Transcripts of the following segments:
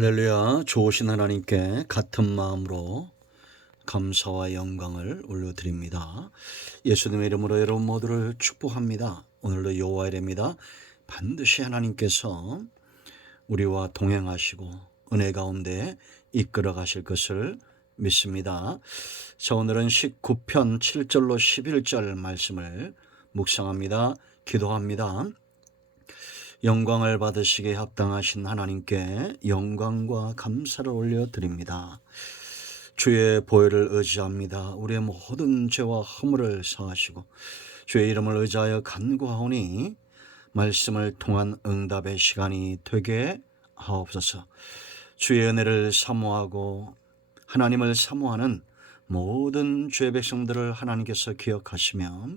할렐루야. 좋으신 하나님께 같은 마음으로 감사와 영광을 올려드립니다. 예수님의 이름으로 여러분 모두를 축복합니다. 오늘도 여호와의 일입니다. 반드시 하나님께서 우리와 동행하시고 은혜 가운데 이끌어 가실 것을 믿습니다. 자, 오늘은 19편 7절로 11절 말씀을 묵상합니다. 기도합니다. 영광을 받으시기에 합당하신 하나님께 영광과 감사를 올려드립니다. 주의 보혈을 의지합니다. 우리의 모든 죄와 허물을 사하시고 주의 이름을 의지하여 간구하오니 말씀을 통한 응답의 시간이 되게 하옵소서. 주의 은혜를 사모하고 하나님을 사모하는 모든 주의 백성들을 하나님께서 기억하시며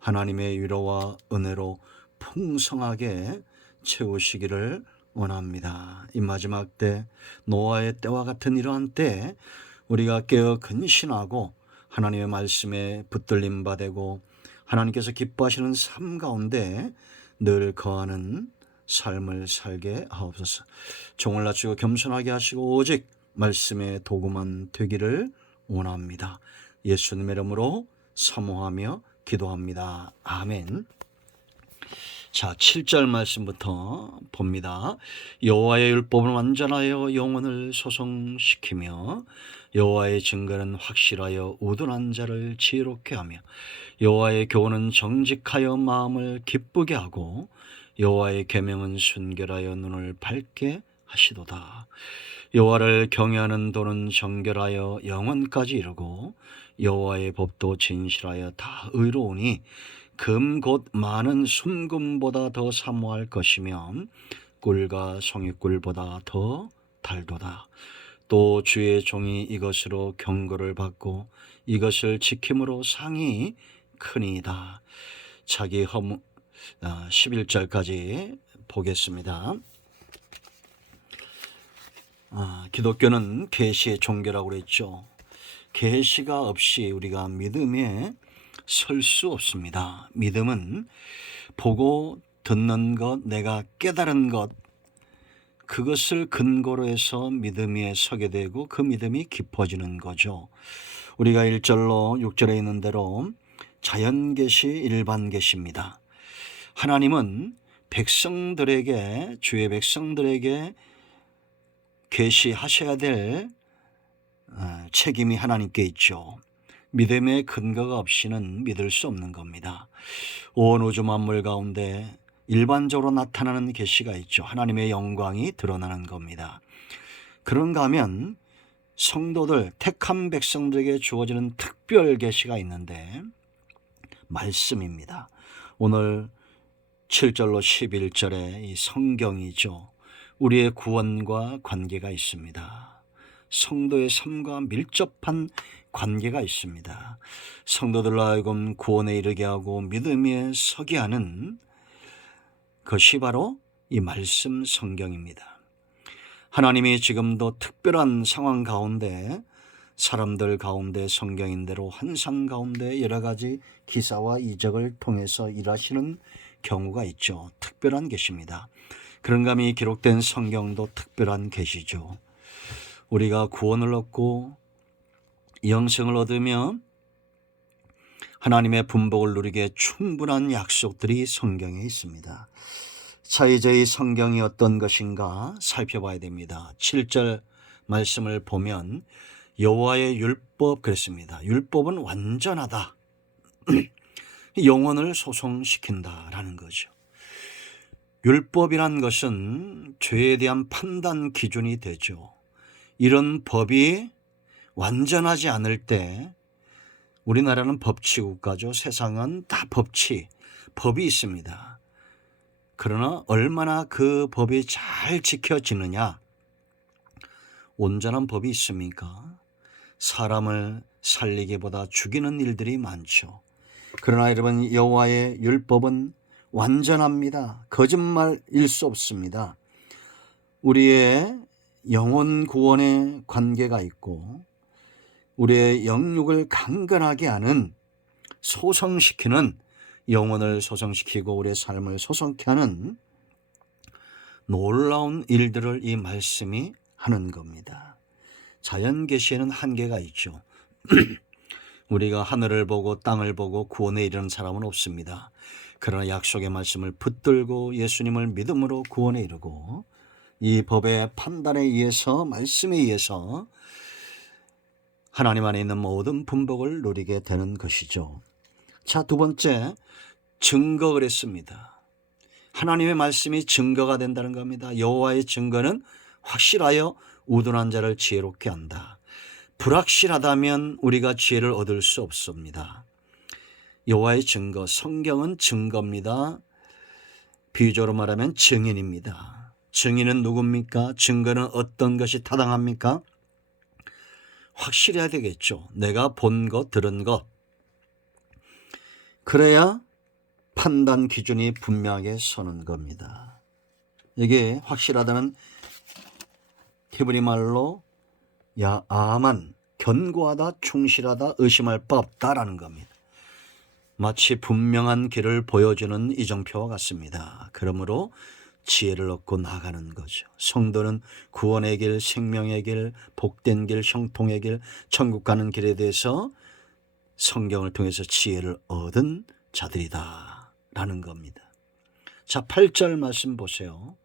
하나님의 위로와 은혜로 풍성하게 채우시기를 원합니다. 이 마지막 때, 노아의 때와 같은 이러한 때 우리가 깨어 근신하고 하나님의 말씀에 붙들림 받고 하나님께서 기뻐하시는 삶 가운데 늘 거하는 삶을 살게 하옵소서. 종을 낮추고 겸손하게 하시고 오직 말씀의 도구만 되기를 원합니다. 예수님의 이름으로 사모하며 기도합니다. 아멘. 자, 7절 말씀부터 봅니다. 여호와의 율법은 완전하여 영혼을 소성시키며 여호와의 증거는 확실하여 우둔한 자를 지혜롭게 하며 여호와의 교훈은 정직하여 마음을 기쁘게 하고 여호와의 계명은 순결하여 눈을 밝게 하시도다. 여호와를 경외하는 도는 정결하여 영원까지 이르고 여호와의 법도 진실하여 다 의로우니 금 곧 많은 순금보다 더 사모할 것이며 꿀과 송이꿀보다 더 달도다. 또 주의 종이 이것으로 경고를 받고 이것을 지킴으로 상이 크니이다. 자기 허물 11절까지 보겠습니다. 기독교는 계시의 종교라고 그랬죠. 계시가 없이 우리가 믿음에 설 수 없습니다. 믿음은 보고 듣는 것, 내가 깨달은 것, 그것을 근거로 해서 믿음 위에 서게 되고 그 믿음이 깊어지는 거죠. 우리가 1절로 6절에 있는 대로 자연계시, 일반계시입니다. 하나님은 백성들에게, 주의 백성들에게 계시하셔야 될 책임이 하나님께 있죠. 믿음의 근거가 없이는 믿을 수 없는 겁니다. 온 우주 만물 가운데 일반적으로 나타나는 계시가 있죠. 하나님의 영광이 드러나는 겁니다. 그런가 하면 성도들, 택한 백성들에게 주어지는 특별 계시가 있는데 말씀입니다. 오늘 7절로 11절의 이 성경이죠. 우리의 구원과 관계가 있습니다. 성도의 삶과 밀접한 관계가 있습니다. 성도들로 하여금 구원에 이르게 하고 믿음 위에 서게 하는 것이 바로 이 말씀 성경입니다. 하나님이 지금도 특별한 상황 가운데 사람들 가운데 성경인대로 환상 가운데 여러 가지 기사와 이적을 통해서 일하시는 경우가 있죠. 특별한 계시입니다. 그런가 하면 이 기록된 성경도 특별한 계시죠. 우리가 구원을 얻고 영생을 얻으며 하나님의 분복을 누리게 충분한 약속들이 성경에 있습니다. 자, 이제 이 성경이 어떤 것인가 살펴봐야 됩니다. 7절 말씀을 보면 여호와의 율법 그랬습니다. 율법은 완전하다. 영혼을 소성시킨다라는 거죠. 율법이란 것은 죄에 대한 판단 기준이 되죠. 이런 법이 완전하지 않을 때 우리나라는 법치국가죠. 세상은 다 법이 있습니다. 그러나 얼마나 그 법이 잘 지켜지느냐. 온전한 법이 있습니까? 사람을 살리기보다 죽이는 일들이 많죠. 그러나 여러분, 여호와의 율법은 완전합니다. 거짓말일 수 없습니다. 우리의 영혼 구원의 관계가 있고 우리의 영육을 강건하게 하는, 소성시키는, 영혼을 소성시키고 우리의 삶을 소성케 하는 놀라운 일들을 이 말씀이 하는 겁니다. 자연 계시에는 한계가 있죠. 우리가 하늘을 보고 땅을 보고 구원에 이르는 사람은 없습니다. 그러나 약속의 말씀을 붙들고 예수님을 믿음으로 구원에 이르고 이 법의 판단에 의해서 말씀에 의해서 하나님 안에 있는 모든 분복을 누리게 되는 것이죠. 자, 두 번째, 증거 그랬습니다. 하나님의 말씀이 증거가 된다는 겁니다. 여호와의 증거는 확실하여 우둔한 자를 지혜롭게 한다. 불확실하다면 우리가 지혜를 얻을 수 없습니다. 여호와의 증거, 성경은 증거입니다. 비유적으로 말하면 증인입니다. 증인은 누굽니까? 증거는 어떤 것이 타당합니까? 확실해야 되겠죠. 내가 본 것, 들은 것. 그래야 판단 기준이 분명하게 서는 겁니다. 이게 확실하다는 히브리 말로 아만, 견고하다, 충실하다, 의심할 바 없다라는 겁니다. 마치 분명한 길을 보여주는 이정표와 같습니다. 그러므로 지혜를 얻고 나가는 거죠. 성도는 구원의 길, 생명의 길, 복된 길, 형통의 길, 천국 가는 길에 대해서 성경을 통해서 지혜를 얻은 자들이다 라는 겁니다. 자, 8절 말씀 보세요.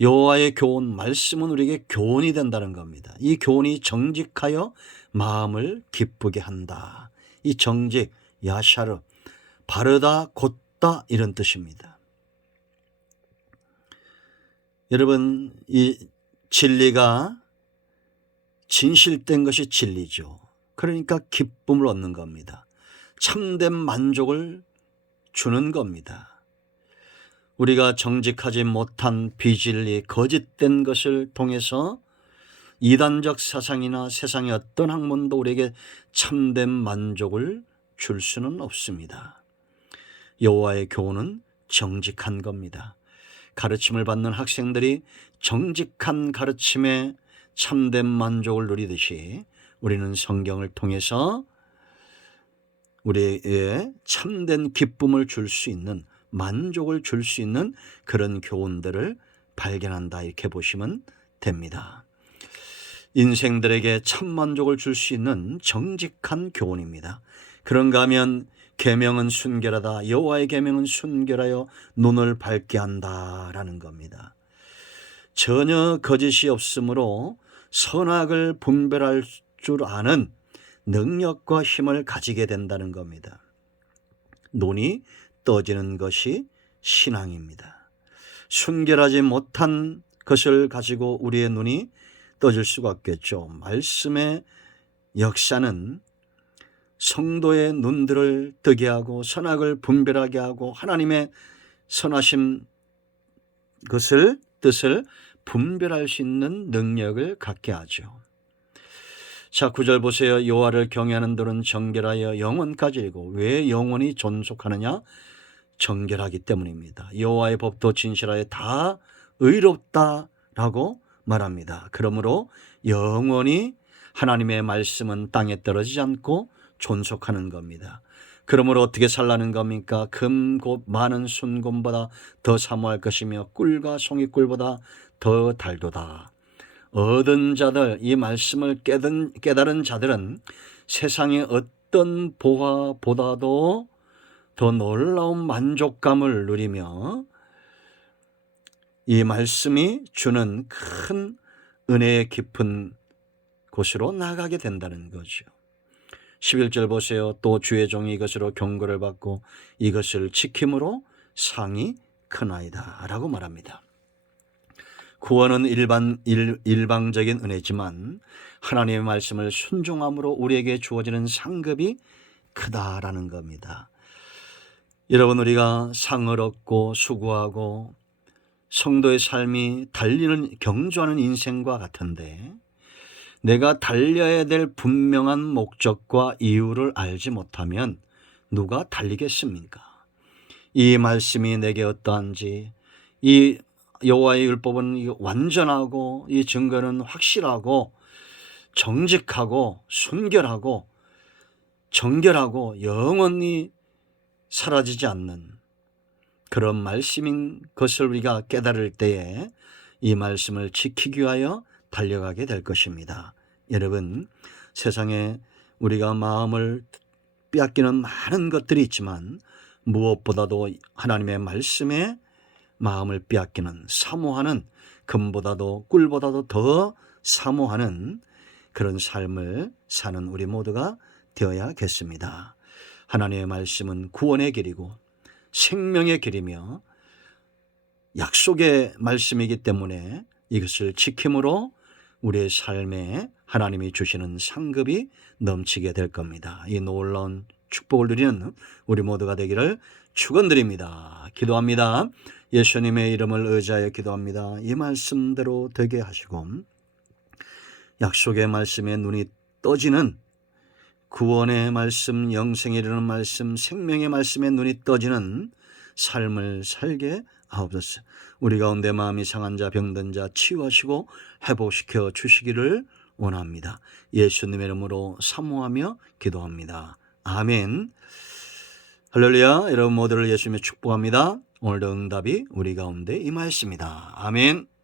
여호와의 교훈, 말씀은 우리에게 교훈이 된다는 겁니다. 이 교훈이 정직하여 마음을 기쁘게 한다. 이 정직, 야샤르, 바르다, 곧다 이런 뜻입니다. 여러분, 이 진리가 진실된 것이 진리죠. 그러니까 기쁨을 얻는 겁니다. 참된 만족을 주는 겁니다. 우리가 정직하지 못한 비진리, 거짓된 것을 통해서 이단적 사상이나 세상의 어떤 학문도 우리에게 참된 만족을 줄 수는 없습니다. 여호와의 교훈은 정직한 겁니다. 가르침을 받는 학생들이 정직한 가르침에 참된 만족을 누리듯이 우리는 성경을 통해서 우리의 참된 기쁨을 줄 수 있는, 만족을 줄 수 있는 그런 교훈들을 발견한다 이렇게 보시면 됩니다. 인생들에게 참 만족을 줄 수 있는 정직한 교훈입니다. 그런가 하면 계명은 순결하다. 여호와의 계명은 순결하여 눈을 밝게 한다라는 겁니다. 전혀 거짓이 없으므로 선악을 분별할 줄 아는 능력과 힘을 가지게 된다는 겁니다. 눈이 떠지는 것이 신앙입니다. 순결하지 못한 것을 가지고 우리의 눈이 떠질 수가 없겠죠. 말씀의 역사는 성도의 눈들을 뜨게 하고 선악을 분별하게 하고 하나님의 선하신 것을, 뜻을 분별할 수 있는 능력을 갖게 하죠. 자, 9절 보세요. 여호와를 경외하는 들은 정결하여 영원까지 이르고. 왜 영원히 존속하느냐? 정결하기 때문입니다. 여호와의 법도 진실하여 다 의롭다라고 말합니다. 그러므로 영원히 하나님의 말씀은 땅에 떨어지지 않고 존속하는 겁니다. 그러므로 어떻게 살라는 겁니까? 금 곧 많은 순금보다 더 사모할 것이며 꿀과 송이꿀보다 더 달도다. 얻은 자들, 이 말씀을 깨달은 자들은 세상의 어떤 보화보다도 더 놀라운 만족감을 누리며 이 말씀이 주는 큰 은혜의 깊은 곳으로 나가게 된다는 거죠. 11절 보세요. 또 주의 종이 이것으로 경고를 받고 이것을 지킴으로 상이 크나이다 라고 말합니다. 구원은 일방적인 은혜지만 하나님의 말씀을 순종함으로 우리에게 주어지는 상급이 크다라는 겁니다. 여러분, 우리가 상을 얻고 수고하고 성도의 삶이 달리는, 경주하는 인생과 같은데 내가 달려야 될 분명한 목적과 이유를 알지 못하면 누가 달리겠습니까? 이 말씀이 내게 어떠한지, 이 여호와의 율법은 완전하고 이 증거는 확실하고 정직하고 순결하고 정결하고 영원히 사라지지 않는 그런 말씀인 것을 우리가 깨달을 때에 이 말씀을 지키기 위하여 달려가게 될 것입니다. 여러분, 세상에 우리가 마음을 빼앗기는 많은 것들이 있지만 무엇보다도 하나님의 말씀에 마음을 빼앗기는, 사모하는, 금보다도 꿀보다도 더 사모하는 그런 삶을 사는 우리 모두가 되어야겠습니다. 하나님의 말씀은 구원의 길이고 생명의 길이며 약속의 말씀이기 때문에 이것을 지킴으로 우리의 삶에 하나님이 주시는 상급이 넘치게 될 겁니다. 이 놀라운 축복을 누리는 우리 모두가 되기를 축원드립니다. 기도합니다. 예수님의 이름을 의지하여 기도합니다. 이 말씀대로 되게 하시고 약속의 말씀에 눈이 떠지는, 구원의 말씀, 영생에 이르는 말씀, 생명의 말씀에 눈이 떠지는 삶을 살게 하옵소서. 우리 가운데 마음이 상한 자, 병든 자 치유하시고 회복시켜 주시기를 원합니다. 예수님의 이름으로 사모하며 기도합니다. 아멘. 할렐루야. 여러분 모두를 예수님의 축복합니다. 오늘도 응답이 우리 가운데 임하였습니다. 아멘.